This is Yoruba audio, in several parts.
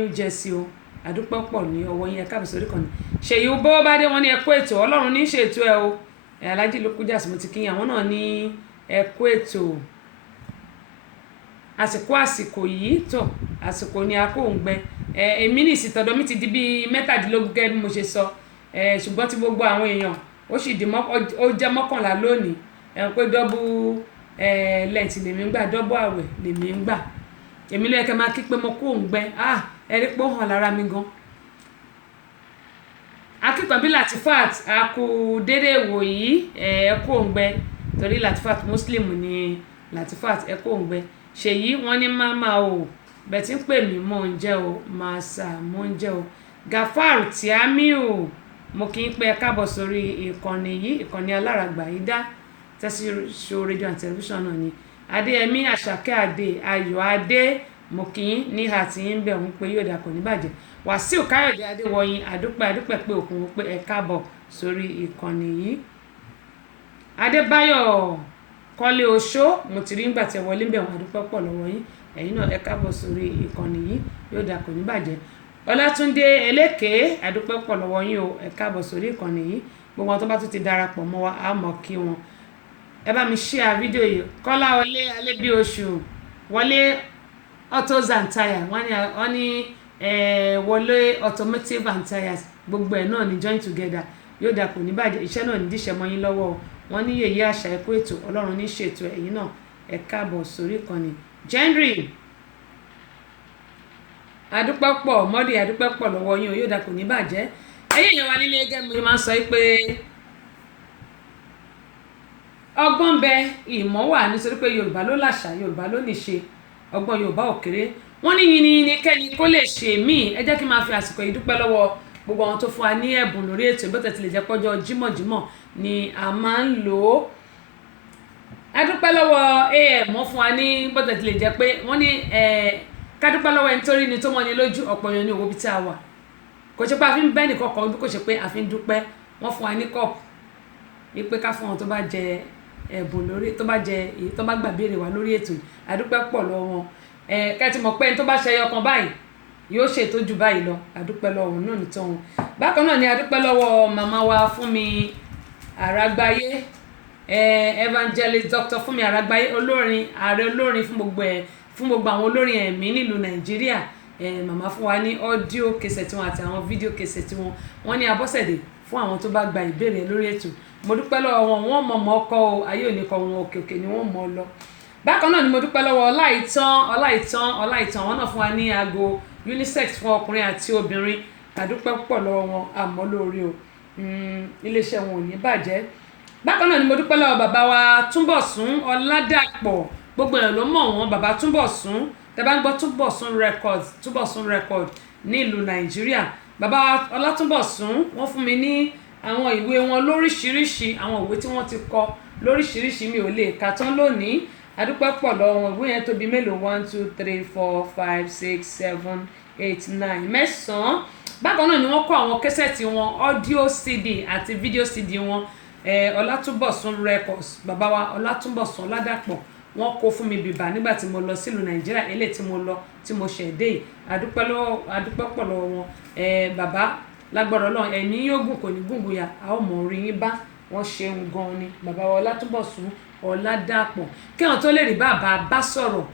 New Jersey o àdúpẹ́ pọ̀ ní ọwọ́ yín ẹ káàbọ̀ sórí kan ní ṣèyí bó bá dé wọn ní ẹ kú ètò ọlọ́run ní ṣètò ẹ o alájí ló kú jásí mo ti kíyàn àwọn náà ní ẹ kú ètò àsìkò yìí tó àsìkò ní akó ń gbẹ èmi ní ìsìtọ̀dọ̀ mi ti di bíi mẹ́tàdínlógún gẹ́gẹ́ bí mo ṣe sọ ṣùgbọ́n tí gbogbo àwọn èèyàn ó sì di ó jẹ́ mọ́kànlá lónìí pé dọ́bù lẹ́ǹtì lèmi ń gbà dọ́bù àwẹ̀ lèmi ń gbà èmi ló yẹ kẹ́ máa kí pé mo kú òun gbẹ ẹ̀rí pé ó hàn lára mi gan. akíkan bí Latifat akú dédé wò yìí ẹ kú òun gbẹ torí Latifat muslim ni Latifat ẹ kú òun gbẹ ṣèyí wọn ní máma o bẹ́ẹ̀ tí ń pè mí mò ń jẹ́ o màsà mò ń jẹ́ o Gafar Tiamiu mo kì í pé ẹ káàbọ̀ sórí ìkànnì yìí ìkànnì aláràgbà yìí dá tẹ́sí show radio and television náà ni Adéyẹmí Àṣàkẹ́ Adé Ayọ̀ Adé mo kì í ní àti yín bẹ̀ òun pé yóò dà kò ní bàjẹ́ Wàsíù Káyọ̀dé Adéwọ̀yìn àdúpẹ́ pé òkun pé ẹ káàbọ̀ sórí ìkànnì yìí Adébáyọ̀ Kọ́lé Oṣó mo ti rí nígbà tí ẹ wọlé bẹ̀ wọ́n àdúpẹ́ pọ̀ lọ́wọ́ yín ẹ̀yin náà ẹ káàbọ̀ sórí ìkànnì yìí yóò dà kò ní bàjẹ́ Ọlátúndé Eléké àdúpẹ́ pọ̀ lọ́wọ́ yín o ẹ káàbọ̀ sórí ìkànnì yìí gbogbo wọn tó bá tún ti darapọ̀ mọ́ wa á mọ̀ kí wọn ẹ bá mi share fídíò yìí Kọ́lá Wọlé Alébíoṣù Wọlé autos and tire wọ́n ní Wọlé automotive and tires gbogbo ẹ̀ náà ní join together yóò dà kò ní bàjẹ́ iṣẹ́ náà ní díṣẹ́ mọ́ yín lọ́wọ́ o wọ́n ní yèyé àṣà ẹ̀kú ètò ọlọ́run ní ṣètò ẹ̀yin náà ẹ káàbọ̀ sórí ìkànnì Henry adúpẹ́ pọ̀ mọ́dì adúpẹ́ pọ̀ lọ́wọ́ yín o yóò dà kò ní bàjẹ́ ẹ̀yin èèyàn wa nílé ẹgẹ́ mi máa ń sọ pé ọgbọ́n bẹ ìmọ̀ wà nítorí pé Yorùbá ló làṣà Yorùbá ló níṣe ọgbọ́n Yorùbá ò kéré wọ́n ní yìnyín ní kẹ́ni kó lè ṣe míì ẹ jẹ́ kí n máa fi àsìkò yìí dúpẹ́ lọ́wọ́ gbogbo àwọn tó fún wa ní ẹ̀bùn lórí ètò bó tẹ̀ ti lè jẹ́ pọ́jọ́ jímọ̀jímọ̀ ni a máa ń lò ó a dúpẹ́ lọ́wọ́ am wọ́n fún wa ní bó tẹ̀ ti lè jẹ́ pé wọ́n ní ká dúpẹ́ lọ́wọ́ ẹni tó rí ni tó mọ́ ni lójú ọ̀pọ̀ èèyàn ní owó bí tí a wà kò ṣe pé a fi ń bẹ́ nìkan kan bí kò ṣe pé a fi ń dúpẹ́ wọ́n fún wa ní kọ́ọ̀pù wípé ká fún wọn tó bá jẹ ẹ̀bùn lórí tó bá jẹ èyí tó bá gbà béèrè wa lórí ètò a dúpẹ́ pọ̀ lọ́wọ́ wọn kẹ́tì mọ̀ pé ẹni tó bá ṣe ẹyọ kan báyìí yóò ṣe tó jù báyìí lọ àdúpẹ́ lọ́wọ́ náà ní tọ́hún bákan náà ni àdúpẹ́ lọ́wọ́ màmá wa Fúnmi Àràgbáyé evangelist Dr. Fúnmi Àràgbáyé olórin ààrẹ olórin fún gbogbo àwọn olórin ẹ̀mí nílùú Nàìjíríà màmá fún wa ní ọ́díò kẹsẹ̀ tiwọn àti àwọn fídíò kẹsẹ̀ tiwọn wọ́n ní Abọ́sẹ̀dé fún àwọn tó bá gba ìbéèrè lórí ètò mo dúpẹ́ lọ́wọ́ wọn wọ́n mọ̀ ọkọ ayé òní kọ wọn òkè ni wọ́n mọ̀ lọ bákan náà ni mo dúpẹ́ lọ́wọ́ Ọláìtàn wọn náà fún wa ní aago unisex fún ọkùnrin àti obìnrin àdúpẹ́ pọ̀ lọ́wọ́ wọn àmọ́ lórí o iléeṣẹ́ wọn ò ní bàjẹ́ bákan náà ni mo dúpẹ́ lọ́wọ́ bàbá wa Túnbọ̀sún Ọládàpọ̀ gbogbo èèyàn ló mọ̀ wọ́n bàbá Túnbọ̀sún tẹ́ bá ń gbọ́ Túnbọ̀sún record ní ìlú Nàìjíríà bàbá Ọlátúnbọ̀sún wọ́n fún mi ní àwọn ìwé wọn lóríṣiríṣi àwọn ìwé tí wọ́n ti kọ lóríṣiríṣi mi ò lè kà tán lónìí adúpẹ́ pọ̀ lọ́wọ́ wọn ìwé yẹn tóbi mélòó 1 2 3 4 5 6 7 8 9 mẹ́sàn-án bákan náà ni wọ́n kọ àwọn kẹ́sẹ̀tì wọn audio cd àti video cd wọn Ọlátúnbọ̀sún records bàbá wa Ọlátúnbọ̀sún Ọládàpọ̀ wọ́n kó fún mi bìbà nígbà tí mo lọ sílùú Nàìjíríà eléyìí tí mo lọ tí mo ṣẹ̀dé yìí adúpẹ́ pọ̀ lọ́wọ́ wọn bàbá lágbára Ọlọ́run ẹ̀mí yóò gùn kò ní gùnbùyà a ó mọ̀ orí yín bá wọ́n ṣeun gan ni bàbá wa Ọlátúnbọ̀sún Ọládàpọ̀ kí àwọn tó lè rí bàbá bá sọ̀rọ̀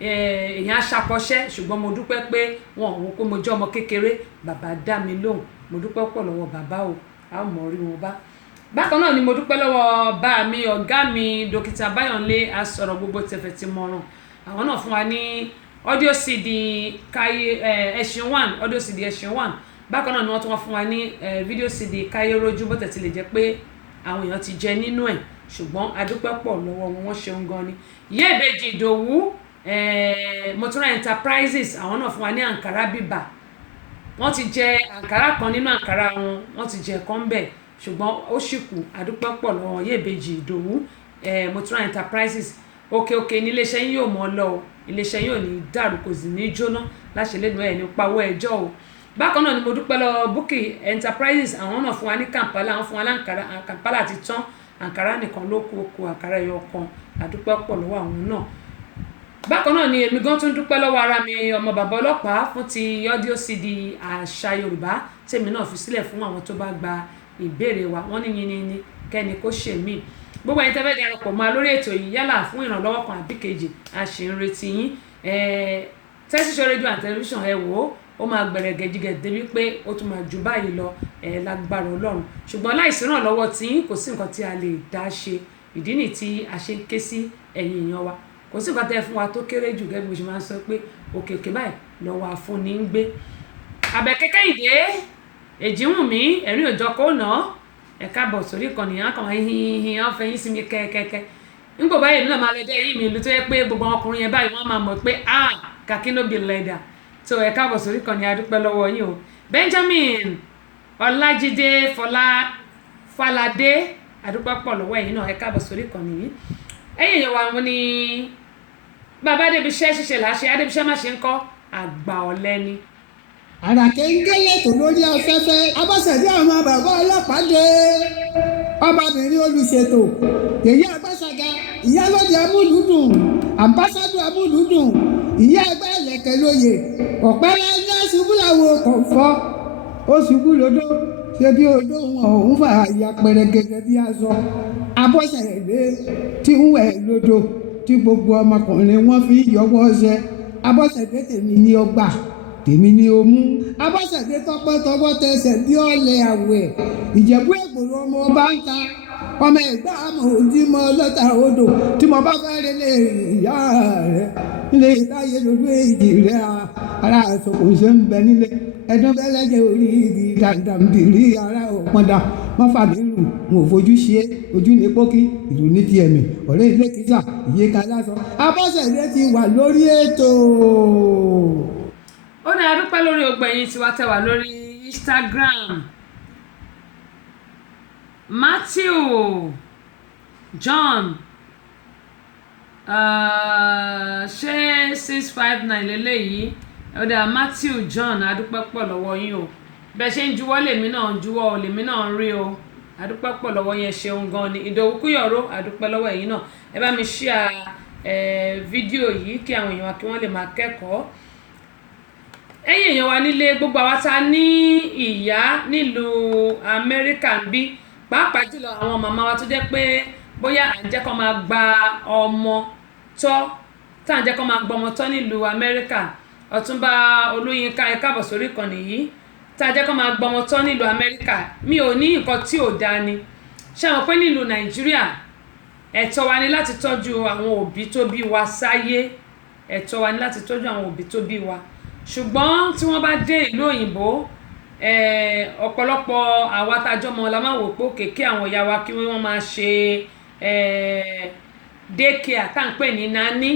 èèyàn aṣàkọsẹ́ ṣùgbọ́n mo dúpẹ́ pé wọn ò wò pé mo jẹ́ ọmọ kékeré bàbá dá mi lóhùn mo dúpẹ́ pọ̀ lọ́wọ́ bàbá o a ó mọ̀ orí wọn bá bákan náà ni mo dúpẹ́ lọ́wọ́ bá mi ọ̀gá mi dókítà Báyọ̀nlé asọ̀rọ̀ gbogbo tẹ̀fẹ̀ tí mo ràn àwọn náà fún wa ní audio cd ẹ̀sìn 1 audio cd ẹ̀sìn 1 bákan náà ni wọ́n tún wá fún wa ní video cd káyé rojú bó tẹ̀ ti lè jẹ́ pé àwọn èèyàn ti jẹ nínú ẹ̀ ṣùgbọ́n adúpẹ́ pọ̀ lọ́wọ́ wọn wọ́n ṣeun gan ni Yèbèjì Ìdòwú Motura Enterprises àwọn náà fún wa ní àǹkárá bíbà wọ́n ti jẹ àǹkárá kan nínú àǹkárá wọ́n ti jẹ kan bẹ̀ ṣùgbọ́n ó ṣì kù adúpẹ́ pọ̀ lọ́wọ́ Yèbèjì Ìdòwú Motura Enterprises òkè ní iléeṣẹ́ yín yóò mọ́ lọ o iléeṣẹ́ yín ò ní dàrú kò sì ní jóná láṣẹ lẹ́nu ẹ̀ ní pawọ́ ẹjọ́ o bákan náà ni mo dúpẹ́ lọ́wọ́ Bukky Enterprises àwọn náà fún wa ní Kampala àwọn fún wa láǹkárá Kampala ti tán àǹkárá nìkan ló kù àǹkárá ẹyọ kan àdúpẹ́ pọ̀ lọ́wọ́ àwọn náà bákan náà ni èmi gan tún dúpẹ́ lọ́wọ́ ara mi ọmọ bàbá ọlọ́pàá fún ti audio CD àṣà Yorùbá tèmi náà fi sílẹ̀ fún àwọn tó bá gba ìbéèrè wa wọ́n ní yín ní kẹ́ni kó ṣe mí gbogbo ẹ̀yin tẹ́fẹ́ darapọ̀ mọ́ lórí ètò yìí yálà fún ìrànlọ́wọ́ kan àbí kejì a ṣì ń retí yín Tẹ́síṣọ́ rédíò àti tẹlifíṣàn ẹ wò ó máa gbẹ̀rẹ̀ gẹ̀jígẹ̀ débi pé ó tún máa jù báyìí lọ lágbára Ọlọ́run ṣùgbọ́n láìsí ìrànlọ́wọ́ tí kò sí nǹkan tí a lè dá ṣe ìdí nìyí tí a ṣe ń ké sí ẹ̀yin èèyàn wa kò sí nǹkan tẹ́ fún wa tó kéré jù gẹ́gẹ́ bí mo ṣe máa ń sọ pé òkè òkè báyìí lọ́wọ́ àfúnni ń gbé Àbẹ̀kẹ́ Kẹ́hìndé Èjìwùnmí ẹ̀rín òjọ kó nà ẹ káàbọ̀ sórí ìkànnì yẹn kan hihihin wọn fẹ̀yìn sí mi kẹ́kẹ́kẹ́ nígbà báyìí èmi náà máa lọ dé yìí mi ìlú tó yẹ pé gbogbo ọkùnrin yẹn báyìí wọ́n máa mọ̀ pé kàkínóbì lẹ́dà tó ẹ káàbọ̀ sórí ìkànnì adúpẹ́ lọ́wọ́ yín o Benjamin Ọlájídé Fọládé adúpẹ́ pọ̀ lọ́wọ́ ẹ̀yin náà ẹ káàbọ̀ sórí ìkànnì yìí ẹ̀yin èèyàn wa wọn ni bàbá adébíṣẹ́ ṣiṣẹ́ làṣẹ adébíṣẹ́ má ṣe ń kọ́ àgbà ọ̀lẹ ni. Àràkẹ́ ń gélé tó lórí afẹ́fẹ́ abọ́sẹ̀dé àwọn bàbá ọlọ́pàá dé ọbabìnrin olùṣètò èyí àgbàṣàgà ìyálóde amúlùdùn àmbásádù amúlùdùn ìyá ẹgbẹ́ ẹ̀lẹ́kẹ̀ lóye ọ̀pẹ́rẹ́ ẹgbẹ́ ṣubú làwọn kọ̀ọ̀fọ́ ó ṣubú lódó ṣe bí odó wọn òun fà ya pẹrẹgẹdẹ bí aṣọ abọ́sẹ̀dé tí ń wẹ̀ lódò tí gbogbo ọmọkùnrin wọn fi yọwọ́ ṣe abọ́sẹ̀dé tèmi ní ọgbà tèmi ni o mú abọ́sẹ̀dé tọpẹ́ tọwọ́ tẹsẹ̀ bí ọ̀lẹ àwẹ̀ ìjẹ̀bú ègbòrò ọmọ ọba ń ta ọmọ ẹ̀gbá àmọ̀ òdì mọ́ lọ́tà odò tí mo bá fẹ́ rí lè ìyá rẹ̀ nílé ìtayé lórí èjì rẹ̀ ara àsopọ̀ ṣe ń bẹ nílé ẹ̀dùn bẹ́lẹ́jẹ̀ orí igi dàndàmbìrì ara òpọ̀dà wọ́n fà mí rù wọn ò fojú ṣe ojú ní pókí ìlú ní ti ẹ̀mí ọ̀rẹ́ ilé kíjà ìyíká lásán abọ́sẹ̀dé ti wà lórí ètò. Ó ní adúpẹ́ lórí ọgbà ẹ̀yin tí wá tẹ̀ wá lórí Instagram Matthew John ṣé 659 lélẹ́yìí ọ̀dà Matthew John adúpẹ́ pọ̀ lọ́wọ́ yín o bẹ́ẹ̀ ṣe ń juwọ́ lèmi náà ń juwọ́ lèmi náà ń rí o adúpẹ́ pọ̀ lọ́wọ́ yẹn ṣeun gan ni Ìdòwú Kúyọ̀rọ̀ adúpẹ́ lọ́wọ́ ẹ̀yin náà ẹ bá mi share fídíò yìí kí àwọn èèyàn wa kí wọ́n lè máa kẹ́kọ̀ọ́ ẹ̀yin èèyàn wa nílé gbogbo àwa tá ní ìyá nílùú Amẹ́ríkà ń bí pàápàá jùlọ àwọn màmá wa tó jẹ́ pé bóyá à ń jẹ́ kó máa gba ọmọ tọ́ tá à ń jẹ́ kó máa gbọ́ ọmọ tọ́ nílùú Amẹ́ríkà Ọ̀túnba Olúyinká ẹ káàbọ̀ sórí ìkànnì yìí tá a jẹ́ kó máa gbọ́ ọmọ tọ́ nílùú Amẹ́ríkà mi ò ní nǹkan tí ò dáa ni ṣé àwọn pé nílùú Nàìjíríà ẹ̀tọ́ wa ni láti tọ́jú àwọn òbí tó bí wa sáyé ẹ̀tọ́ wa ni láti tọ́jú àwọn òbí tó bí wa ṣùgbọ́n tí wọ́n bá dé ìlú òyìnbó ọ̀pọ̀lọpọ̀ àwa tájọ́ mọ́ la máa wò pé kéèké àwọn ìyá wa kí wọ́n máa ṣe daycare tá à ń pè ní nání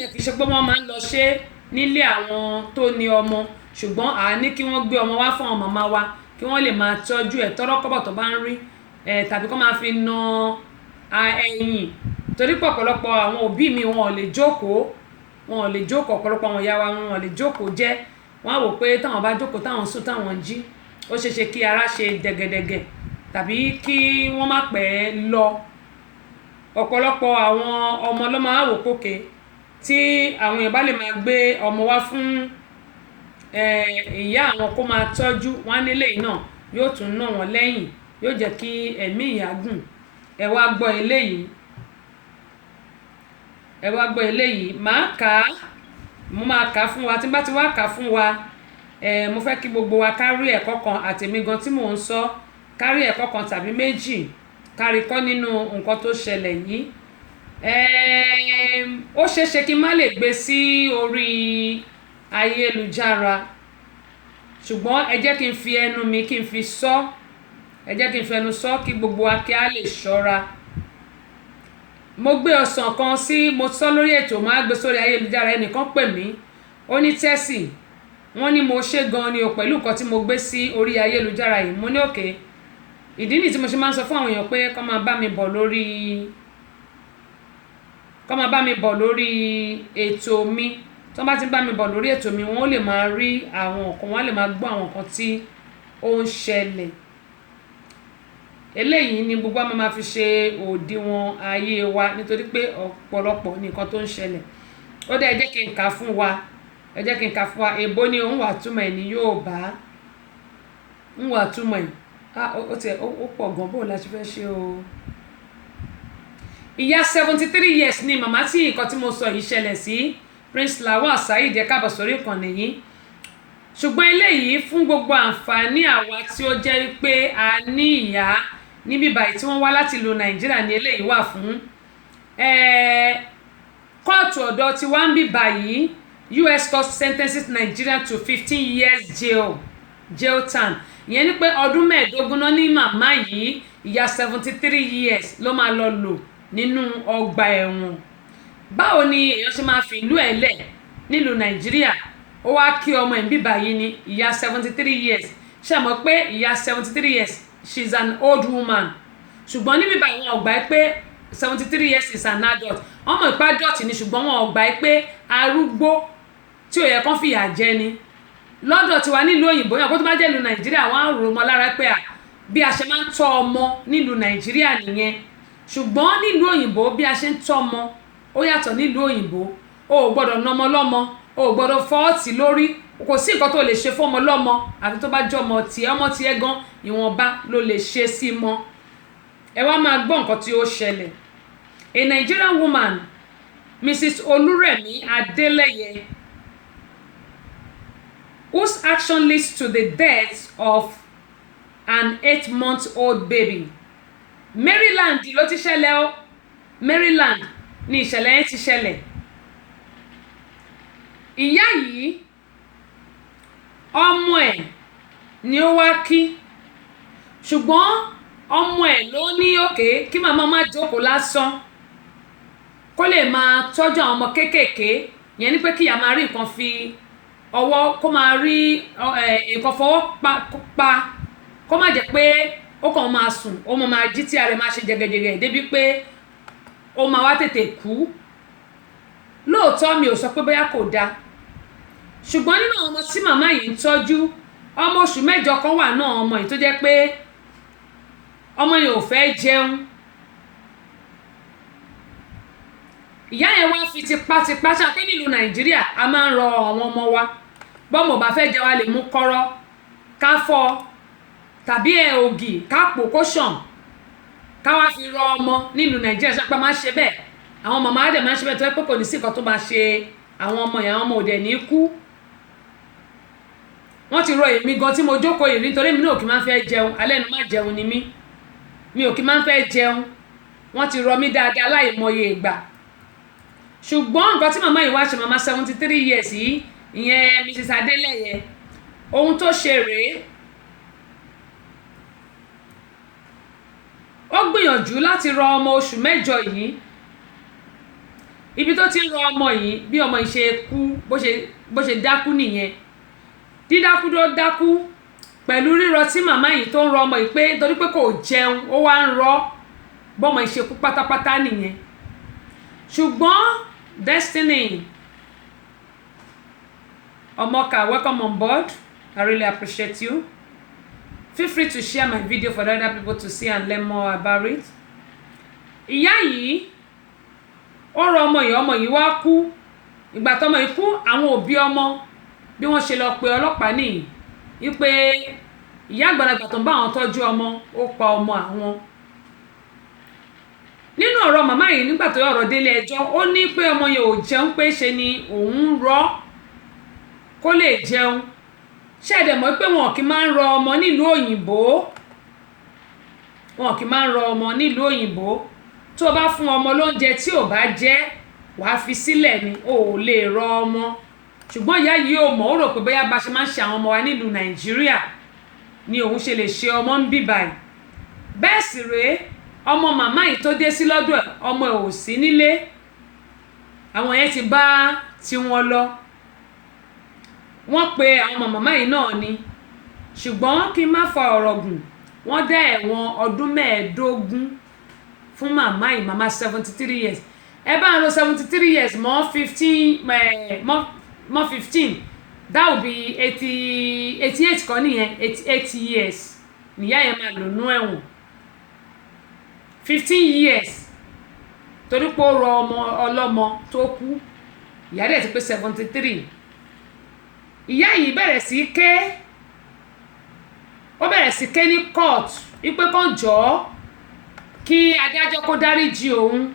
yẹn kì í ṣe pé wọ́n máa ń lọ ṣe nílé àwọn tó ní ọmọ ṣùgbọ́n àní kí wọ́n gbé ọmọ wá fún àwọn màmá wa kí wọ́n lè máa tọ́jú ẹ̀ tọ́rọ́kọ́bọ̀ tó bá ń rí tàbí kó máa fi na ẹ̀yìn torí pé ọ̀pọ̀lọpọ̀ àwọn òbí mi wọn ò lè jókòó ọ̀pọ̀lọpọ̀ àwọn ìyá wa wọn ò lè jókòó jẹ́ wọ́n á wò pé táwọn bá jókòó táwọn sùn táwọn jí ó ṣeéṣe kí ara ṣe dẹ̀gẹ̀dẹ̀gẹ̀ tàbí kí wọ́n má pẹ́ lọ ọ̀pọ̀lọpọ̀ àwọn ọmọ ló máa wò kókè tí àwọn èèyàn bá lè máa gbé ọmọ wá fún ìyá àwọn kó máa tọ́jú wọn á nílé yìí náà yóò tún ná wọn lẹ́yìn yóò jẹ́ kí ẹ̀mí ìyá gùn ẹ wá gbọ́ eléyìí mo máa kà á fún wa tí bá ti wá kà á fún wa mo fẹ́ kí gbogbo wa kárí ẹ̀kọ́ kan àtèmi gan tí mò ń sọ kárí ẹ̀kọ́ kan tàbí méjì kárí kọ́ nínú nǹkan tó ṣẹlẹ̀ yìí ó ṣeéṣe kí n má lè gbé sí orí ayélujára ṣùgbọ́n ẹ jẹ́ kí n fi ẹnu mi kí n fi sọ kí gbogbo wa kí a lè ṣọ́ra mo gbé ọsàn kan mo sọ lórí ètò máa gbé sórí ayélujára ẹnìkan pè mí ó ní Tẹ́sì wọ́n ní mo ṣe gan ni o pẹ̀lú nǹkan tí mo gbé sí orí ayélujára yìí mo ní òkè ìdí nìyí tí mo ṣe máa ń sọ fún àwọn èèyàn pé kó máa bá mi bọ̀ lórí ètò mi tó bá ti bá mi bọ̀ lórí ètò mi wọ́n lè máa rí àwọn nǹkan wọ́n lè máa gbọ́ àwọn nǹkan tí ó ń ṣẹlẹ̀ eléyìí ni gbogbo àmọ́ máa fi ṣe òdiwọ̀n ayé wa nítorí pé ọ̀pọ̀lọpọ̀ nǹkan tó ń ṣẹlẹ̀ ó dẹ̀ ẹ jẹ́ kí n kà fún wa èbó ni òun wà túmọ̀ ẹ̀ ní Yorùbá ń wà túmọ̀ ẹ̀ ó pọ̀ gan bó la ṣe fẹ́ ṣe o. ìyá 73 years ni màmá tí nǹkan tí mo sọ yìí ṣẹlẹ̀ sí Prince Lawal Saheed ẹ káàbọ̀ sórí ìkànnì yìí ṣùgbọ́n eléyìí fún gbogbo àǹfààní àwa tí ó jẹ́ pé a ní ìyá níbí báyìí tí wọ́n wá láti ìlú Nàìjíríà ní eléyìí wà fún kóòtù ọ̀dọ̀ tí wá ń bí báyìí US court sentences Nigeria to 15 years jail term ìyẹn ni pé ọdún 15 náà ní màmá yìí ìyá 73 years ló máa lọ lò nínú ọgbà ẹ̀wọ̀n. Báwo ni èèyàn ṣe máa fi ìlú ẹ̀ lẹ̀ nílùú Nàìjíríà ó wá kí ọmọ ẹ̀ ń bí báyìí ní ìyá 73 years ṣe mọ̀ pé ìyá 73 years she's an old woman ṣùgbọ́n níbí báyìí wọn ò gbà pé 73 years is an adult ọmọ ìpá adult ni ṣùgbọ́n wọn ò gbà pé arúgbó tí ò yẹ kán fìyà jẹ ni lọ́dọ̀ tiwa nílùú òyìnbó yàn kó tó bá jẹ́ ìlú Nàìjíríà wọ́n á rò mọ́ lára pé bí a ṣe máa ń tọ́ ọmọ nílùú Nàìjíríà nìyẹn ṣùgbọ́n nílùú òyìnbó bí a ṣe ń tọ́ ọmọ ó yàtọ̀ nílùú òyìnbó o ò gbọ́dọ̀ ná ọmọ lọ́mọ o ò gbọ́dọ̀ fọ́ọ̀tì lórí kò sí nǹkan tó lè ṣe fún ọmọ lọ́mọ àfi tó bá jẹ́ ọmọ tiẹ̀ gan ìwọ̀nba ló lè ṣe sí mọ́. ẹ wá máa gbọ́ nǹkan tí ó ṣẹlẹ̀. A Nigerian woman, Mrs. Olúrẹ̀mí Adélẹ́yẹ, whose action leads to the death of an 8-month-old baby. Maryland ló ti ṣẹlẹ̀ o Maryland ni ìṣẹ̀lẹ̀ yẹn ti ṣẹlẹ̀. ìyá yìí ọmọ ẹ̀ ni ó wá kí ṣùgbọ́n ọmọ ẹ̀ ló ní òkè kí màmá má jókòó lásán kó lè máa tọ́jú àwọn ọmọ kéékèèké yẹn ni pé kíyà máa rí nǹkan fi ọwọ́ kó máa rí nǹkan fọwọ́ pa kó má jẹ́ pé ó kàn máa sùn ó máa jí tí ara máa ṣe jẹgẹjẹgẹ débi pé ó máa wá tètè kú. Lóòótọ́ mi ò sọ pé bóyá kò dáa ṣùgbọ́n nínú àwọn ọmọ tí màmá yìí ń tọ́jú ọmọ oṣù 8 kan wà náà ọmọ yìí tó jẹ́ pé ọmọ yìí ò fẹ́ jẹun. ìyá yẹn wá fi tipátipá ṣáà pé nílùú Nàìjíríà a máa ń rọ àwọn ọmọ wa bọ́mọ bá fẹ́ jẹ wa lè mú kọ́rọ́ ká fọ́ tàbí ògì ká pò kó ṣàn ká wá fi rọ ọmọ nílùú Nàìjíríà ṣáà pé máa ṣe bẹ́ẹ̀ àwọn màmá á dẹ̀ máa ṣe bẹ́ẹ̀ tó yẹ pé kò ní sí nǹkan tó máa ṣe àwọn ọmọ yẹn àwọn ọmọ òde ní kú. wọ́n ti rọ èmi gan tí mo jókòó yìí nítorí mi náà kì í máa fẹ́ jẹun alẹ́ nu má jẹun ni mi ò kì í máa fẹ́ jẹun wọ́n ti rọ mí dáadáa láìmọye ìgbà. ṣùgbọ́n nǹkan tí màmá yìí wá ṣe màmá 73 years yìí ìyẹn Mrs. Adélẹ́yẹ ohun tó ṣe rèé ó gbìyànjú láti rọ ọmọ oṣù 8 yìí ibi tó ti ń rọ ọmọ yìí bí ọmọ yìí ṣe kú bó ṣe dákú nìyẹn dídákú tó dákú pẹ̀lú rírọ tí màmá yìí tó ń rọ ọmọ yìí pé torí pé kò jẹun ó wá ń rọ bọ́mọ yìí ṣe kú pátápátá nìyẹn. ṣùgbọ́n Destiny Omoka, welcome on board. I really appreciate you. Feel free to share my video for other people to see and learn more about it. ìyá yìí ó rọ ọmọ yìí wá kú ìgbà tọmọ yìí kú àwọn òbí ọmọ bí wọ́n ṣe lọ pe ọlọ́pàá nìyí wípé ìyá àgbàlagbà tó ń bá àwọn tọ́jú ọmọ ó pa ọmọ àwọn. nínú ọ̀rọ̀ màmá yìí nígbà tó ọ̀rọ̀ délé ẹjọ́ ó ní pé ọmọ yẹn ò jẹun pé ṣe ni òun rọ kó lè jẹun ṣẹ̀dẹ̀ mọ́ pé wọn kì í máa ń rọ ọmọ nílùú òyìnbó tó o bá fún ọmọ lóúnjẹ tí ò bá jẹ wàá fi sílẹ̀ ni o ò lè rọ ọmọ. ṣùgbọ́n ìyá yìí ò mọ̀ ó rò pé bóyá bá ṣe máa ń ṣe àwọn ọmọ wa nílùú Nàìjíríà ni òun ṣe lè ṣe ọmọ ń bí báyìí. bẹ́ẹ̀ sì rèé ọmọ màmá yìí tó dé sí lọ́dọ̀ ẹ̀ ọmọ ẹ̀ ò sí nílé àwọn yẹn ti bá tiwọn lọ. wọ́n pe àwọn màmá yìí náà ni ṣùgbọ́n kí n má fa ọ̀rọ̀ gùn wọ́n dá ẹ̀wọ̀n ọdún 15 fún màmá yìí màmá 73 years ẹ bá ń lo 73 years mọ́ 15 that will be 88 kan nìyẹn 88 years níyà yẹn máa lò nú ẹ̀wọ̀n 15 years torí pé ó rọ ọmọ ọlọ́mọ tó kú ìyá dẹ̀ ti pé 73. ìyá yìí bẹ̀rẹ̀ sí ké, ó bẹ̀rẹ̀ sí ké ní court wípé kàn jọ̀ọ́ kí adájọ́ kó dáríjì òun.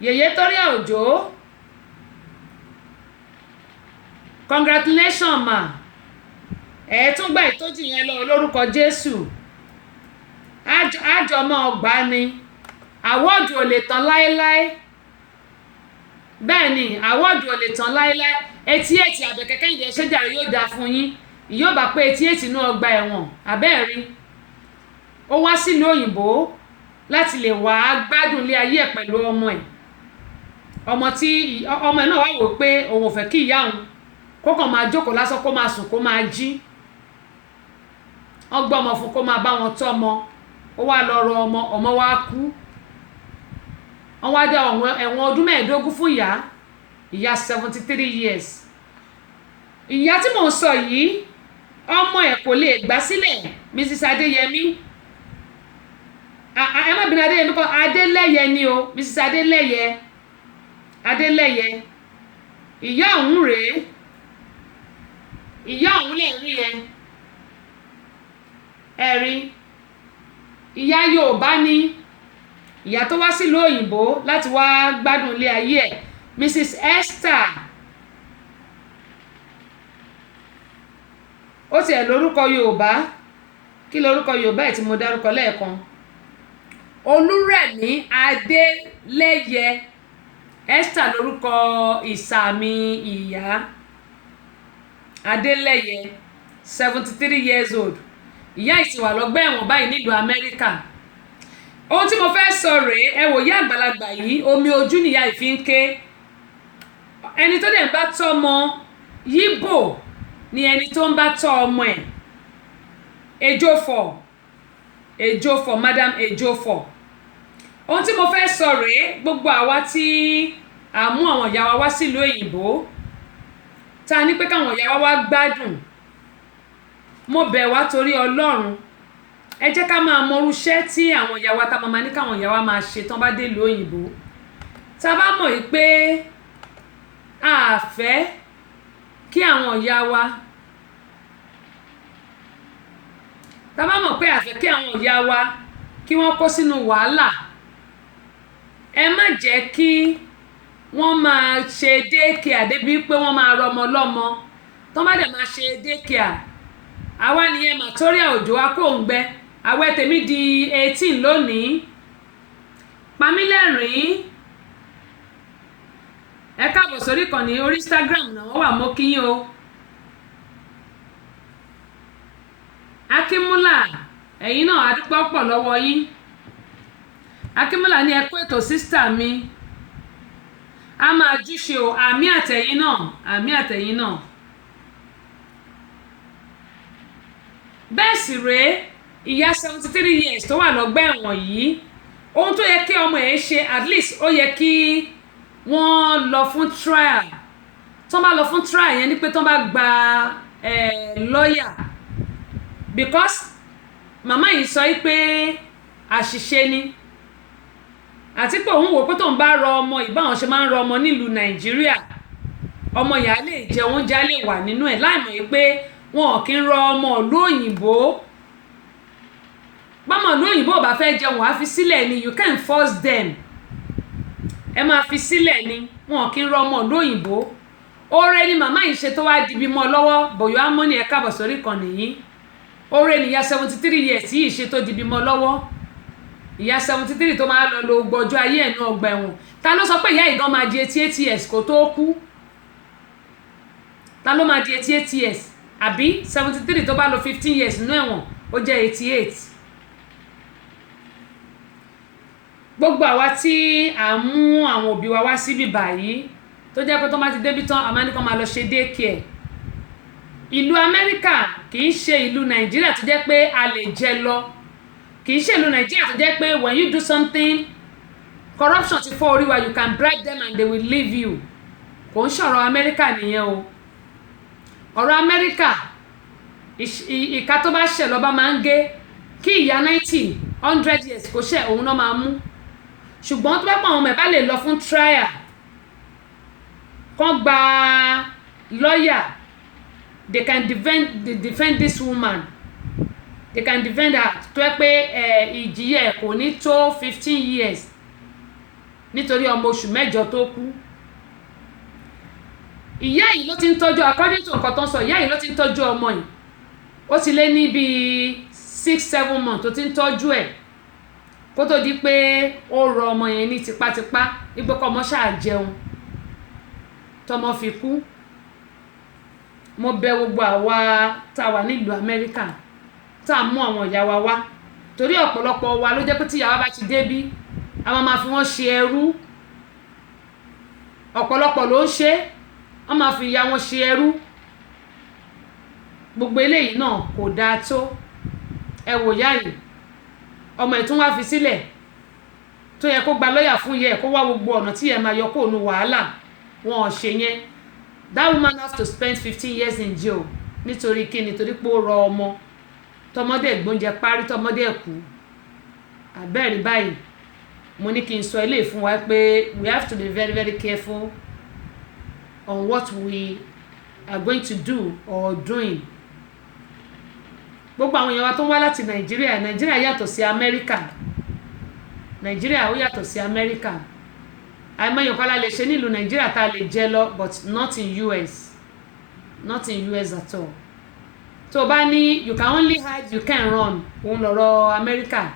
Yèyé Torí Òjó, congratulations ma, ẹ̀ tún gba ìtọ́jú yẹn lọ lórúkọ Jésù. Àjọmọ́ ọgbà ni, àwọ́ọ̀dù ò lè tán láéláé. Bẹ́ẹ̀ ni, àwọ́ọ̀dù ò lè tán láéláé. 88 Àbẹ̀kẹ́ Kẹ́hìndé Ṣójàre yóò dáa fún yín. Ìyóò bá pé 88 inú ọgbà ẹ̀wọ̀n abẹ́ẹ̀rí. Ó wá sílùú òyìnbó láti lè wá gbádùn ilé ayé ẹ̀ pẹ̀lú ọmọ ẹ̀. Ọmọ ẹ̀ náà wá wò pé òun ò fẹ́ kí ìyá òun kó kàn máa jókòó lásán, kó máa sùn, kó máa jí. Wọ́n gbọ́ ọmọ fún kó máa bá wọn tọ́ ọmọ. Ó wá lọ rọ ọmọ wá kú. Wọ́n wá dá ẹ̀wọ̀n ọdún 15 fún ìyá 73 years. Ìyá tí mò ń sọ yìí, ọmọ ẹ̀ kò lè gbà sílẹ̀. Mrs. Adéyẹmí, ẹ má bínú Adéyẹmí kọ́, Adélẹ́yẹ ni o, Mrs. Adélẹ́yẹ. Ìyá òun rèé, ìyá òun lè rí ẹ̀rí. Ìyá Yorùbá ni, ìyá tó wá sílùú òyìnbó láti wá gbádùn ilé ayé ẹ̀. Mrs. Esther, ó tiẹ̀ lórúkọ Yorùbá. Kí lórúkọ Yorùbá ẹ̀ tí mo dárúkọ lẹ́ẹ̀kan? Olúrẹ̀mí Adélẹ́yẹ. Esther lórúkọ ìsàmì ìyá. Adélẹ́yẹ 73 years old. Ìyá yìí ti wà lọ́gbà ẹ̀wọ̀n báyìí nílùú Amẹ́ríkà. Ohun tí mo fẹ́ sọ rèé, ẹ wò ìyá àgbàlagbà yìí, omi ojú nìyá yìí fi ń ké. Ẹni tó dẹ̀ ń bá tọ́ ọmọ Yíbò ni ẹni tó ń bá tọ́ ọmọ ẹ̀. Ejiofor, Madam Ejiofor. Ohun tí mo fẹ́ sọ rèé, gbogbo àwa tí a mú àwọn ìyá wa wá sílùú òyìnbó, ta ní pé káwọn ìyá wa wá gbádùn, mo bẹ̀ wá torí Ọlọ́run, ẹ jẹ́ ká máa mọrú iṣẹ́ tí àwọn ìyá wa ta máa ní káwọn ìyá wa máa ṣe tán bá dé ìlú òyìnbó. Ta bá mọ̀ yìí pé a fẹ́ kí àwọn ìyá wa, ta bá mọ̀ pé a fẹ́ kí àwọn ìyá wa kí wọ́n kó sínú wàhálà, ẹ má jẹ́ kí wọ́n máa ṣe dékìá débi pé wọ́n máa rọmọ lọ́mọ. Tán bá dẹ̀ máa ṣe dékìá, àwa nìyẹn Màtóríà Òjó Akóǹgbẹ, àwẹ̀ tèmi di 18 lónìí. Pamílẹ́rìn, ẹ káàbọ̀ sórí ìkànnì orí Instagram náà wọ́n wà mọ́ kíyìn o. Akínmúlà, ẹ̀yin náà adúpẹ́ pọ̀ lọ́wọ́ yín. Akínmúlà ní ẹ kú ètò sísítà mi, a máa júṣe o, àmì àtẹ̀yìn náà. Bẹ́ẹ̀ sì rèé, ìyá 73 years tó wà lọ́gbà ẹ̀wọ̀n yìí, ohun tó yẹ kí ọmọ ẹ̀ ṣe, at least ó yẹ kí wọ́n lọ fún trial. Tán bá lọ fún trial yẹn ni pé tán bá gba lawyer, because màmá yìí sọ pé àṣìṣe ni, àti pé òun wò pé tóun bá rọ ọmọ ìbáwọn ṣe máa ń rọ ọmọ nílùú Nàìjíríà, ọmọ ìyá lè jẹun já lè wà nínú ẹ̀, láìmọ̀ yìí pé wọn ò kí ń rọ ọmọ ìlú òyìnbó. Bámọ̀ ìlú òyìnbó ò bá fẹ́ jẹun, wàá fi sílẹ̀ ni, you can't force them. Ẹ máa fi sílẹ̀ ni, wọn ò kí ń rọ ọmọ ìlú òyìnbó. Oore ni màmá yìí ṣe tó wá dibi mọ́ lọ́wọ́. Bọ̀yọ̀ Amóní, ẹ káàbọ̀ sórí ìkànnì yìí. Oore ni ìyá 73 years yìí ṣe tó dibi mọ́ lọ́wọ́. Ìyá 73 tó máa lọ lo gbọ́jọ́ ayé ẹ̀nu ọgbà ẹ̀wọ̀n. Ta ló sọ pé ìyá ìgan máa di 88 years kó tó kú? Ta ló máa di 88 years? Àbí 73 tó bá lo 15 years nínú ẹ̀wọ̀n, ó jẹ́ 88. Gbogbo àwa tí à ń mú àwọn òbí wa wá síbí báyìí, tó jẹ́ pé tó bá ti débi tán, a máa ní kó máa lọ ṣe daycare. Ìlú Amẹ́ríkà kì í ṣe ìlú Nàìjíríà tó jẹ́ pé a lè jẹ lọ. Kì í ṣe ìlú Nàìjíríà tó jẹ́ pé when you do something, corruption ti fọ́ orí wa, you can bribe them and they will leave you. Kò ń ṣọ̀rọ̀ Amẹ́ríkà nìyẹn o. Ọ̀rọ̀ Amẹ́ríkà, ìka tó bá ṣẹ̀ lọ́ba máa ń gé. Kí ìyá 90, 100 years kò ṣẹ̀, òun náà máa mú. Ṣùgbọ́n tó bá pọ̀ àwọn ọmọ ẹ̀ bá lè lọ fún trial, kán gba lawyer, they can defend this woman, they can defend her tó yẹ pé ìjìyà ẹ̀ kò ní tó 15 years nítorí ọmọ oṣù mẹ́jọ tó kú. Ìyá yìí ló ti ń tọ́jú, according to nǹkan tó ń sọ, ìyá yìí ló ti ń tọ́jú ọmọ yìí, ó ti lé ní bíi 6-7 months tó ti ń tọ́jú ẹ̀ kó tó di pé ó rọ ọmọ yẹn ní tipátipá wípé kọ́ ọmọ ṣáà jẹun tọmọ fi kú. Mo bẹ̀ gbogbo àwa tá a wà nílùú Amẹ́ríkà tá a mú àwọn ìyá wa wá, torí ọ̀pọ̀lọpọ̀ wa ló jẹ́ pé tí ìyá wa bá ti débí a máa fi wọ́n ṣe ẹrú. Ọ̀pọ̀lọpọ̀ ló ń ṣe, wọ́n máa fi ìyá wọn ṣe ẹrú. Gbogbo eléyìí náà kò dáa tó. Ẹ wò ìyá yìí, ọmọ ẹ̀ tún wá fi sílẹ̀ tó yẹ kó gba lọ́yà fún ìyá ẹ̀ kó wá gbogbo ọ̀nà tí ẹ̀ máa yọ kó nu wàhálà, wọn ò ṣe yẹn. That woman has to spend 15 years in jail nítorí kíni? Torí pé ó rọ ọmọ, tọmọdé gbóúnjẹ parí, tọmọdé kú. Àbẹ́ẹ̀rí báyìí, mo ní kí n sọ eléyìí fún wa pé we have to be very very careful on what we are going to do or doing. Gbogbo àwọn èèyàn wa tó ń wá láti Nàìjíríà yàtọ̀ sí Amẹ́ríkà. Nàìjíríà ó yàtọ̀ sí Amẹ́ríkà. Àìmọye nǹkan la lè ṣe nílùú Nàìjíríà tá a lè jẹ lọ, but not in US. Not in US at all. Tó o bá ní you can only hide, you can run, òun lọ̀rọ̀ Amẹ́ríkà.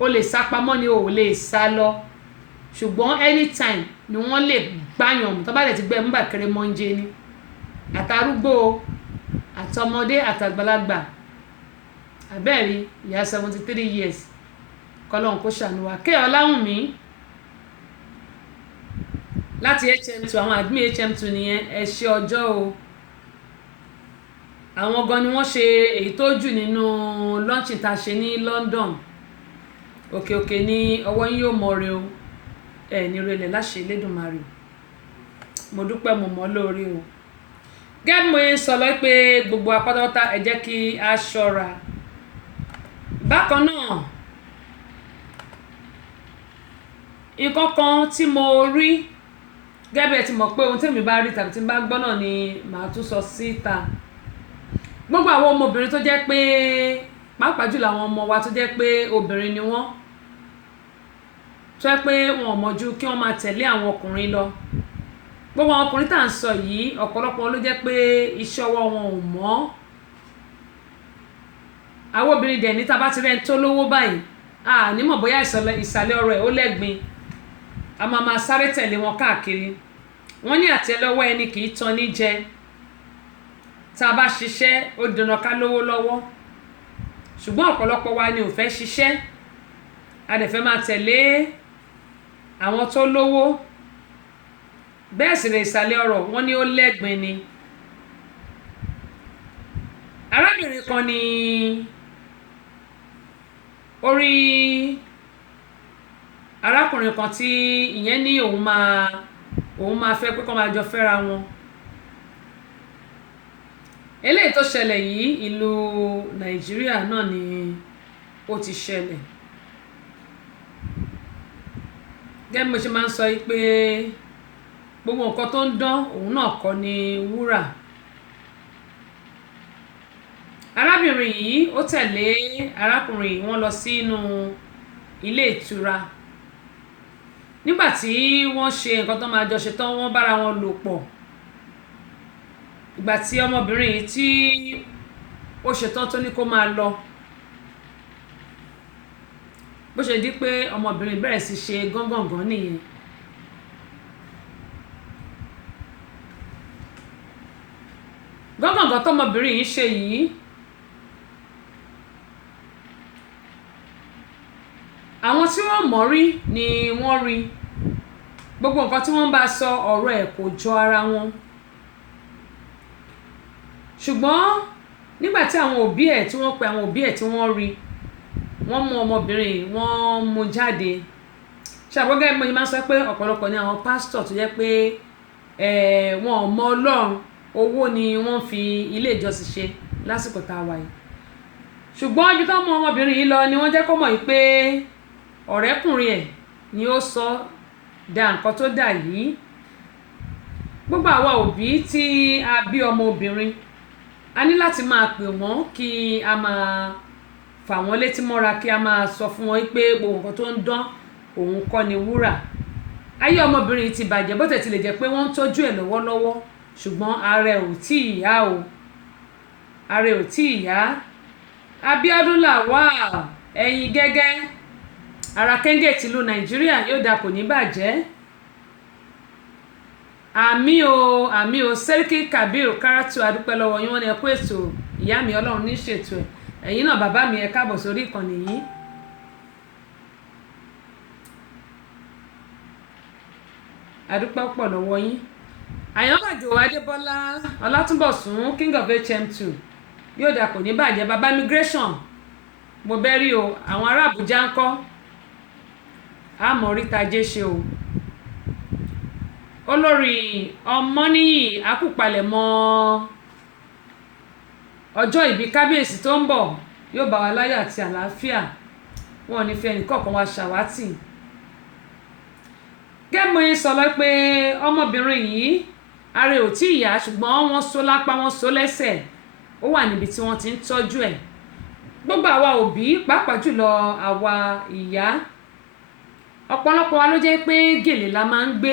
O lè sá pamọ́ ni o ò lè sá lọ. Ṣùgbọ́n anytime ni wọ́n lè gbáyàn tó bá dẹ̀ ti gbẹ́ mú bàkẹ́rẹ́ mọ́ńjẹ ni. Àtàrúgbó, àtọmọdé, àtàgbàlagbà. Àbẹ́ẹ̀rí ìyá 73 years. Kọ́lọ́hun kó ṣàánú wa. Kẹ́ Ọláwùnmí láti HM2, àwọn admin HM2 nìyẹn, ẹ ṣe ọjọ́ o. Àwọn gan ni wọ́n ṣe èyí tó jù nínú launching tá a ṣe ní London. Òkè ní ọwọ́ yín yóò mọ̀re o, ẹ̀ ní relẹ̀ láṣẹ Elédùmarè. Mo dúpẹ́ mo mọ̀ lórí o. Gẹ́gẹ́ bí mo yẹn sọ lọ pé gbogbo apátápátá ẹ jẹ́ kí a ṣọ́ra. Bákan náà, nǹkan kan tí mo rí, gẹ́gẹ́ bí ẹ ti mọ̀ pé ohun tí èmi bá rí tàbí tí n bá gbọ́ náà ni màá tún sọ síta. Gbogbo àwọn ọmọbìnrin tó jẹ́ pé, pàápàá jùlọ àwọn ọmọ wa tó jẹ́ pé obìnrin ni wọ́n, tó jẹ́ pé wọn ò mọ̀ ju kí wọ́n máa tẹ̀lé àwọn ọkùnrin lọ. Gbogbo àwọn ọkùnrin tá à ń sọ yìí, ọ̀pọ̀lọpọ̀ ló jẹ́ pé iṣẹ́ ọwọ́ wọn ò mọ́. Àwọn obìnrin dẹ̀ ní tá bá ti rẹ́ni tó lówó báyìí, a ní mọ̀ bóyá ìsàlẹ̀ ọrọ̀ ẹ̀ ó lẹ́gbin. A máa sáré tẹ̀lé wọn káàkiri. Wọ́n ní àtẹ́lẹwọ́ ẹni kì í tan ní jẹ. Tá a bá ṣiṣẹ́ ó dandan ká lówó lọ́wọ́. Ṣùgbọ́n ọ̀pọ̀lọpọ̀ wa ni ò fẹ́ ṣiṣẹ́. A dẹ̀ fẹ́ máa tẹ̀lé àwọn tó lówó. Bẹ́ẹ̀ sì rẹ̀ ìsàlẹ̀ ọrọ̀ wọ́n ní ó lẹ́gbin ni. Arábìnrin kan ni orí arákùnrin kan tí ìyẹn ní òun máa fẹ́ pé kó máa jọ fẹ́ra wọn. Eléyìí tó ṣẹlẹ̀ yìí, ìlú Nàìjíríà náà ni ó ti ṣẹlẹ̀. Gẹ́gẹ́ bí mo ṣe máa ń sọ pé gbogbo nǹkan tó ń dán òun náà kọ́ ni wúrà. Arábìnrin yìí ó tẹ̀lé arákùnrin yìí, wọ́n lọ sínú ilé ìtura. Nígbà tí wọ́n ṣe nǹkan tó máa jọ ṣe tán, wọ́n bára wọn lò pọ̀. Ìgbà tí ọmọbìnrin yìí tí ó ṣetán tó ní kó máa lọ, bó ṣe di pé ọmọbìnrin bẹ̀rẹ̀ sí ṣe gángangan nìyẹn. Gángangan tọmọbìnrin yìí ṣe yìí, àwọn tí wọ́n mọ̀ rí ni wọ́n rí. Gbogbo nǹkan tí wọ́n bá sọ ọ̀rọ̀ ẹ̀ kò jọ ara wọn. Ṣùgbọ́n nígbà tí àwọn òbí ẹ̀ tí wọ́n pe àwọn òbí ẹ̀ tí wọ́n rí, wọ́n mú ọmọbìnrin wọ́n mú jáde. Ṣàbọ̀gẹ́ mo máa ń sọ pé ọ̀pọ̀lọpọ̀ ni àwọn pásítọ̀ tó jẹ́ pé wọn ò mọ Ọlọ́run, owó ni wọ́n fi ilé ìjọsìn ṣe lásìkò tá a wà yìí. Ṣùgbọ́n ibi tó mú ọmọbìnrin yìí lọ ni wọ́n jẹ́ kó mọ̀ pé ọ̀rẹ́kùnrin ẹ̀ ni ó sọ da nǹkan tó dà yìí. gbogbo àwa òbí tí a bí ọmọ obìnrin a ní láti máa pè wọ́n kí a máa fà wọ́n létí mọ́ra, kí a máa sọ fún wọn pé gbogbo nǹkan tó ń dán òun kọ́ ni wúrà. Ayé ọmọbìnrin ti bàjẹ́ bó tẹ̀ ti lè jẹ́ pé wọ́n ń tọ́jú ẹ̀ lọ́wọ́lọ́wọ́, ṣùgbọ́n ààrẹ ò tí ì yá o, ààrẹ ò tí ì yá. Abíọ́dún Lawal ẹ̀yin gẹ́gẹ́ ara kẹ́ńgẹ̀ tìlú Nàìjíríà yóò dà kò ní bàjẹ́. Àmì o Sẹ́ríkì Kabir Karatu adúpẹ́ lọ́wọ́ yín, wọ́n ní ẹ kú ètò ìyá mi Ọlọ́run ní ṣètò ẹ̀, ẹ̀yin náà bàbá mi ẹ káàbọ̀ sórí ìkànnì yìí. Adúpẹ́ pọ̀ lọ́wọ́ yín. Àyànbàjò Adébọ́lá Ọlátúnbọ̀sún King of HM2 yóò dà kò ní bàjẹ́. Bàbá immigration mo bẹ́rí o, àwọn ará Àbújá ń kọ́ àmọ́ oríta jẹ́ ṣe o. Olórí Ọmọníyì akúpalẹ̀mọ́ ọjọ́ ìbí kábíyèsí tó ń bọ̀, yóò bá wa láyọ̀ àti àlàáfíà, wọn ò ní fi ẹnì kọ̀ọ̀kan wa ṣàwátì. Gẹ́gẹ́ bí sọ lọ pé ọmọbìnrin yìí ààrẹ ò tí ì yá, ṣùgbọ́n wọ́n so lápá wọ́n so lẹ́sẹ̀, ó wà níbi tí wọ́n ti ń tọ́jú ẹ̀. Gbogbo àwa òbí pàápàá jùlọ àwa ìyá, ọ̀pọ̀lọpọ̀ wa ló jẹ́ pé gèlè la máa ń gbé,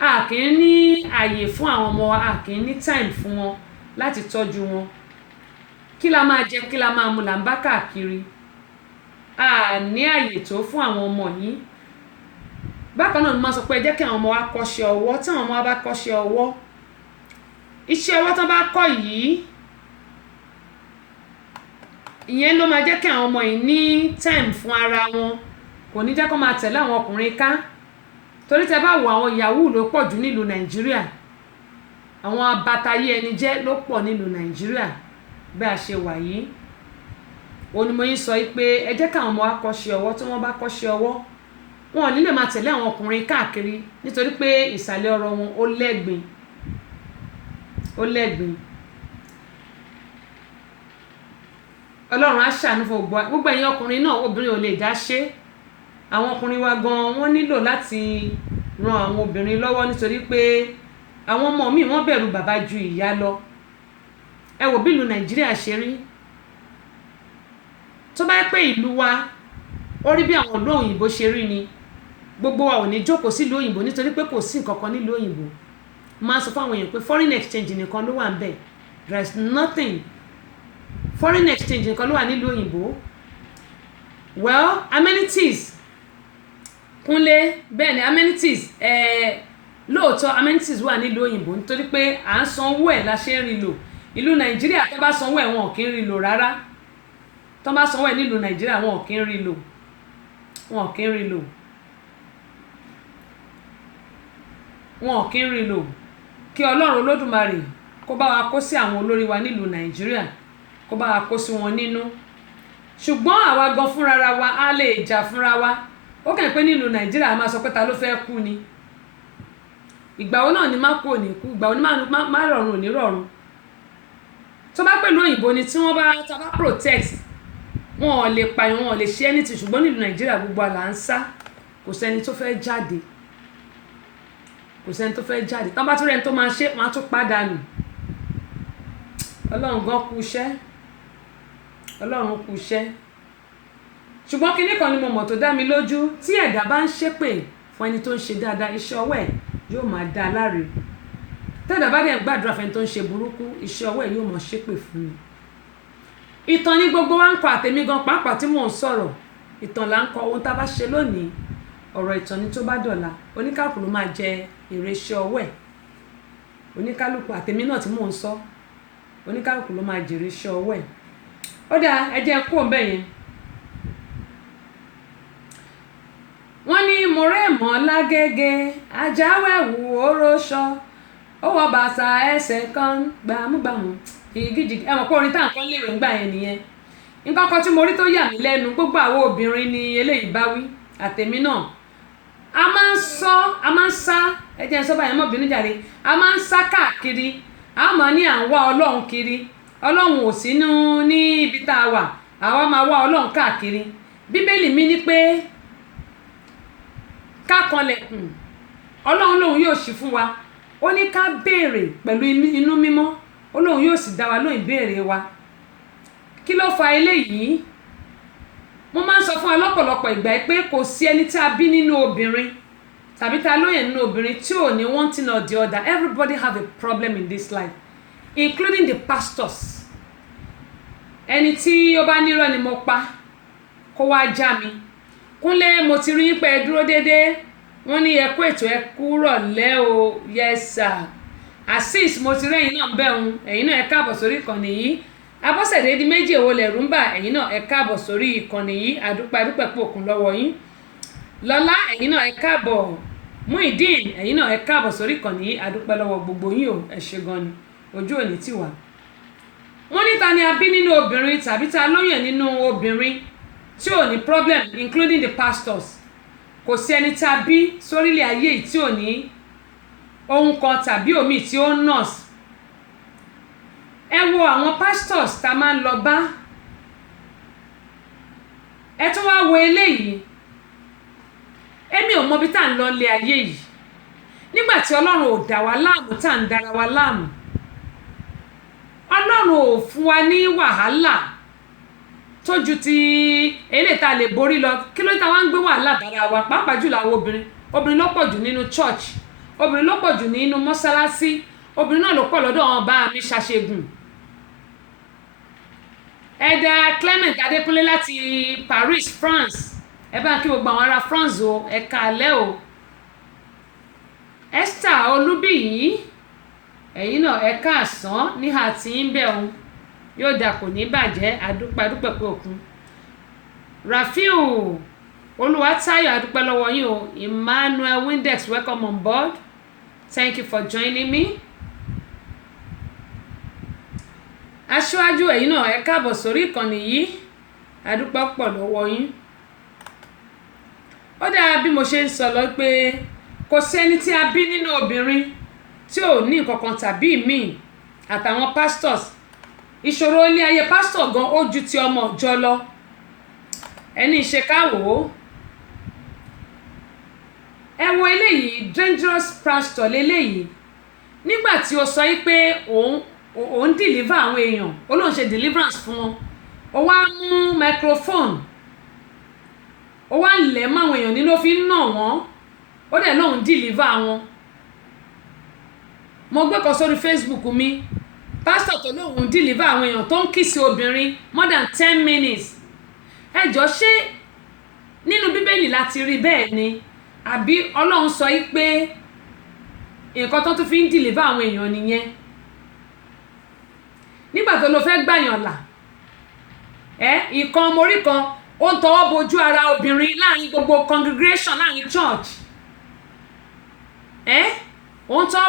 a kì í ní àyè fún àwọn ọmọ wa, a kì í ní time fún wọn láti tọ́jú wọn. Kí la máa jẹ, kí la máa mu là ń bá káàkiri, a ní àyè tó fún àwọn ọmọ yìí. Bákan náà ni mo sọ pé ẹ jẹ́ kí àwọn ọmọ wa kọ́ṣẹ́ ọwọ́. Tí àwọn ọmọ wa bá kọ́ṣẹ́ ọwọ́, iṣẹ́ ọwọ́ tó bá kọ́ yìí, ìyẹn ló máa jẹ́ kí àwọn ọmọ yìí ní time fún ara wọn, kò ní jẹ́ kó máa tẹ̀lé àwọn ọkùnrin ká. Torí tẹ bá wo àwọn yahoo ló pọ̀ jù nílùú Nàìjíríà, àwọn abatayé ẹni jẹ́ ló pọ̀ nílùú Nàìjíríà bí a ṣe wà yìí. Òun ni mo yín sọ pé ẹ jẹ́ kí àwọn ọmọ wa kọ́ṣẹ́ ọwọ́. Tí wọ́n bá kọ́ṣẹ́ ọwọ́, wọn ò ní lè máa tẹ̀lé àwọn ọkùnrin káàkiri, nítorí pé ìsàlẹ̀ ọ̀rọ̀ wọn ó lẹ́gbin, ó lẹ́gbin. Ọlọ́run á ṣàánú fún gbogbo ẹ̀yin ọkùnrin náà, obìnrin ò lè dá ṣe. Àwọn ọkùnrin wa gan wọ́n nílò láti ran àwọn obìnrin lọ́wọ́, nítorí pé àwọn ọmọ míì wọ́n bẹ̀rù bàbá ju ìyá lọ. Ẹ wò bí ìlú Nàìjíríà ṣe rí. Tó bá yẹ pé ìlú wa ó rí bí àwọn ìlú òyìnbó ṣe rí ni, gbogbo wa ò ní jókòó sí ìlú òyìnbó, nítorí pé kò sí nǹkan kan nílùú òyìnbó. Máa sọ fáwọn èèyàn pé foreign exchange nìkan ló wà ńbẹ̀, there is nothing. Foreign exchange nìkan ló wà nílùú òyìnbó. Well, amenities Kúnlé, bẹ́ẹ̀ ni amenities, lóòótọ́ amenities wà nílùú òyìnbó, nítorí pé à ń sanwó ẹ̀ la ṣe ń rí lò. Ìlú Nàìjíríà tó bá sanwó ẹ̀ wọn ò kí ń rí lò rárá. Tó bá sanwó ẹ̀ nílùú Nàìjíríà wọn ò kí ń rí lò, wọn ò kí ń rí lò, wọn ò kí ń rí lò. Kí Ọlọ́run Olódùmarè kó bá wa kó sí àwọn olórí wa nílùú Nàìjíríà, kó bá wa kó sí wọn nínú. Ṣùgbọ́n àwa gan fúnra wa á lè jà fúnra wa. Ó kàn pé nílùú Nàìjíríà a máa sọ pé ta ló fẹ́ kú ni. Ìgbà wo náà ni má kú ò ní kú, ìgbà wo ni má rọrùn ò ní rọrùn. Tó bá pẹ̀lú òyìnbó ni tí wọ́n bá ta bá protect, wọn ò lè pààyàn, wọn ò lè ṣe anything. Ṣùgbọ́n nílùú Nàìjíríà gbogbo àlà ń sá, kò sẹ́ni tó fẹ́ jáde, kò sẹ́ni tó fẹ́ jáde. Tán bá tún rẹ́ni tó máa ṣe, wọ́n á tún pàdánù. Ọlọ́run gan kú iṣẹ́, Ọlọ́run kú iṣẹ́. Ṣùgbọ́n kinní kan ni mo mọ̀ tó dá mi lójú, tí ẹ̀dá bá ń ṣépè fún ẹni tó ń ṣe dáadáa, iṣẹ́ ọwọ́ ẹ̀ yóò máa dá láre. Tẹ́ẹ̀dá bá dẹ̀ gbàdúrà fún ẹni tó ń ṣe burúkú, iṣẹ́ ọwọ́ ẹ̀ yóò máa ṣépè fún mi. Ìtàn ni gbogbo wa ń kọ, àtèmi gan pàápàá tí mò ń sọ̀rọ̀, ìtàn là ń kọ. Ohun tá a bá ṣe lónìí, ọ̀rọ̀ ìtàn ni tó bá dọ̀la. Oníkálùkù ló máa jẹ èrè iṣẹ́ ọwọ́ ẹ̀. Oníkálùkù, àtèmi náà tí mò ń sọ, oníkálùkù ló máa jèrè iṣẹ́ ọwọ́ ẹ̀. Ó dáa, ẹ jẹ́ kó ń bẹ̀ yẹn. Wọ́n ní Mọ̀rẹ́mọ̀ Lágége ajáwẹ̀wù oróṣọ, ó wọ bàtà ẹsẹ̀ kan gbàmúgbàmù ìgíjì. Ẹ mọ̀ pé orin táwọn kan léèrè ń gbà yẹn nìyẹn. Nǹkan kan tí mo rí tó yà mí lẹ́nu, gbogbo àwọn obìnrin ni eléyìí bá wí, àtèmi náà. A máa ń sá, ẹ jẹ́ n sọ báyìí, mọ́ bínú jàre, a máa ń sá káàkiri, a máa ní à ń wá Ọlọ́run kiri. Ọlọ́run ò sínú ní ibi tá a wà, àwa máa wá Ọlọ́run káàkiri. Bíbélì mi ní pé ká kanlẹ̀kùn, Ọlọ́run lòun yóò ṣí fún wa. ó ní ká béèrè pẹ̀lú inú mímọ́ ó lóun yóò sì dá wa lóhùn ìbéèrè wa. Kí ló fa eléyìí? Mo máa ń sọ fún wa lọ́pọ̀lọpọ̀ ìgbà pé kò sí ẹni tí a bí nínú obìnrin tàbí tá a lóyè nínú obìnrin tí ò ní one thing or the other. Everybody have a problem in this life, including the pastors. Ẹni tí ó bá nírọ́ ni mo pa kó wá já mi. Kúnlé, mo ti rí yín pé ẹ dúró déédéé. Wọ́n ní ẹ kú ètò ẹ kú rọ̀lẹ́ o. Yes sir. Assis, mo ti rẹ́yìn náà bẹ́ẹ̀ hun. Ẹ̀yin náà ẹ káàbọ̀ sórí ìkànnì yìí. Abọ́sẹ̀dé di méjì èwo lẹ̀rú ń bà. Ẹ̀yin náà ẹ káàbọ̀ sórí ìkànnì yìí. Adúpẹ́ pé òkun lọ́wọ́ yín. Lọ́lá, ẹ̀yin náà ẹ káàbọ̀. Muideen, ẹ̀yin náà ẹ káàbọ̀ sórí ìkànnì yìí. Adúpẹ́ lọ́wọ́ gbogbo yín o. Ẹ ṣé gan ni. Ojú òní tì wá. Wọ́n ní ta ni a bí nínú obìnrin tàbí ta lóyè nínú obìnrin tí ò ní problem, including the pastors. Kò sí ẹni tá a bí sórílẹ̀ ayé yìí tí ò ní ohun kan tàbí omi tí ó nurse. Ẹ wo àwọn pastors tá máa ń lọ bá. Ẹ tún wá wo eléyìí. Èmi ò mọ bí tá ń lọ lé ayé yìí. Nígbà tí Ọlọ́run ò dá wa láàmú tá ń dára wa láàmú. Ọlọ́run ò fún wa ní wàhálà tó ju ti eléyìí tá lè borí lọ. Kí ló tá wá ń gbé wàhálà dára wa pàápàá jùlọ àwọn obìnrin ló pọ̀ jù nínú church, obìnrin ló pọ̀ jù nínú mọ́sálásí, obìnrin náà ló pọ̀ lọ́dọ̀ àwọn bá mi ṣàṣegùn. Ẹ̀dà Clement Adékúnlé láti Paris, France. Ẹ bá kí gbogbo àwọn ará France o, ẹ káalẹ́ o. Esther Olúbíyì, ẹ̀yin náà ẹ káàsán ní àti ń bẹ̀ òun. Yóò dà kò ní bàjẹ́. Adúpẹ́ pé òkun. Rafiu Olúwatáyọ̀, adúpẹ́ lọ́wọ́ yín o. Emmanuel Windex, welcome on board. Thank you for joining me. Aṣíwájú, ẹ̀yin náà ẹ káàbọ̀ sórí ìkànnì yìí. Adúpẹ́ pọ̀ lọ́wọ́ yín. Ó dáa bí mo ṣe ń sọ lọ pé kò sí ẹni tí a bí nínú obìnrin tí ò ní nǹkan kan tàbí míì. Àtàwọn pastors, ìṣòro ilé ayé pastor gan ó ju ti ọmọ ọjọ́ lọ. Ẹni ṣe káwò. Ẹ wo eléyìí, dangerous pastor leléyìí. Nígbà tí ó sọ pé òun deliver àwọn èèyàn, ó lóun ṣe deliverance fún wọn. Ó wá mú microphone, ó wá lẹ̀ mọ́ àwọn èèyàn nínú ó fi ń nà wọ́n. Ó dẹ̀ lóun deliver wọn. Mo gbé kan sórí Facebook mi. Pastor tó lóun deliver àwọn èèyàn tó ń kiss obìnrin more than 10 minutes. Ẹ jọ̀ọ́, ṣé nínú Bíbélì láti rí bẹ́ẹ̀ ni? Àbí Ọlọ́run sọ pé nǹkan tó tún fi ń deliver àwọn èèyàn nìyẹn? Nígbà tó lọ fẹ́ gbàyàn là, ìkan morí kan ó ń tọwọ́ bojú ara obìnrin láàrin gbogbo congregation láàrin church. Ó ń tọwọ́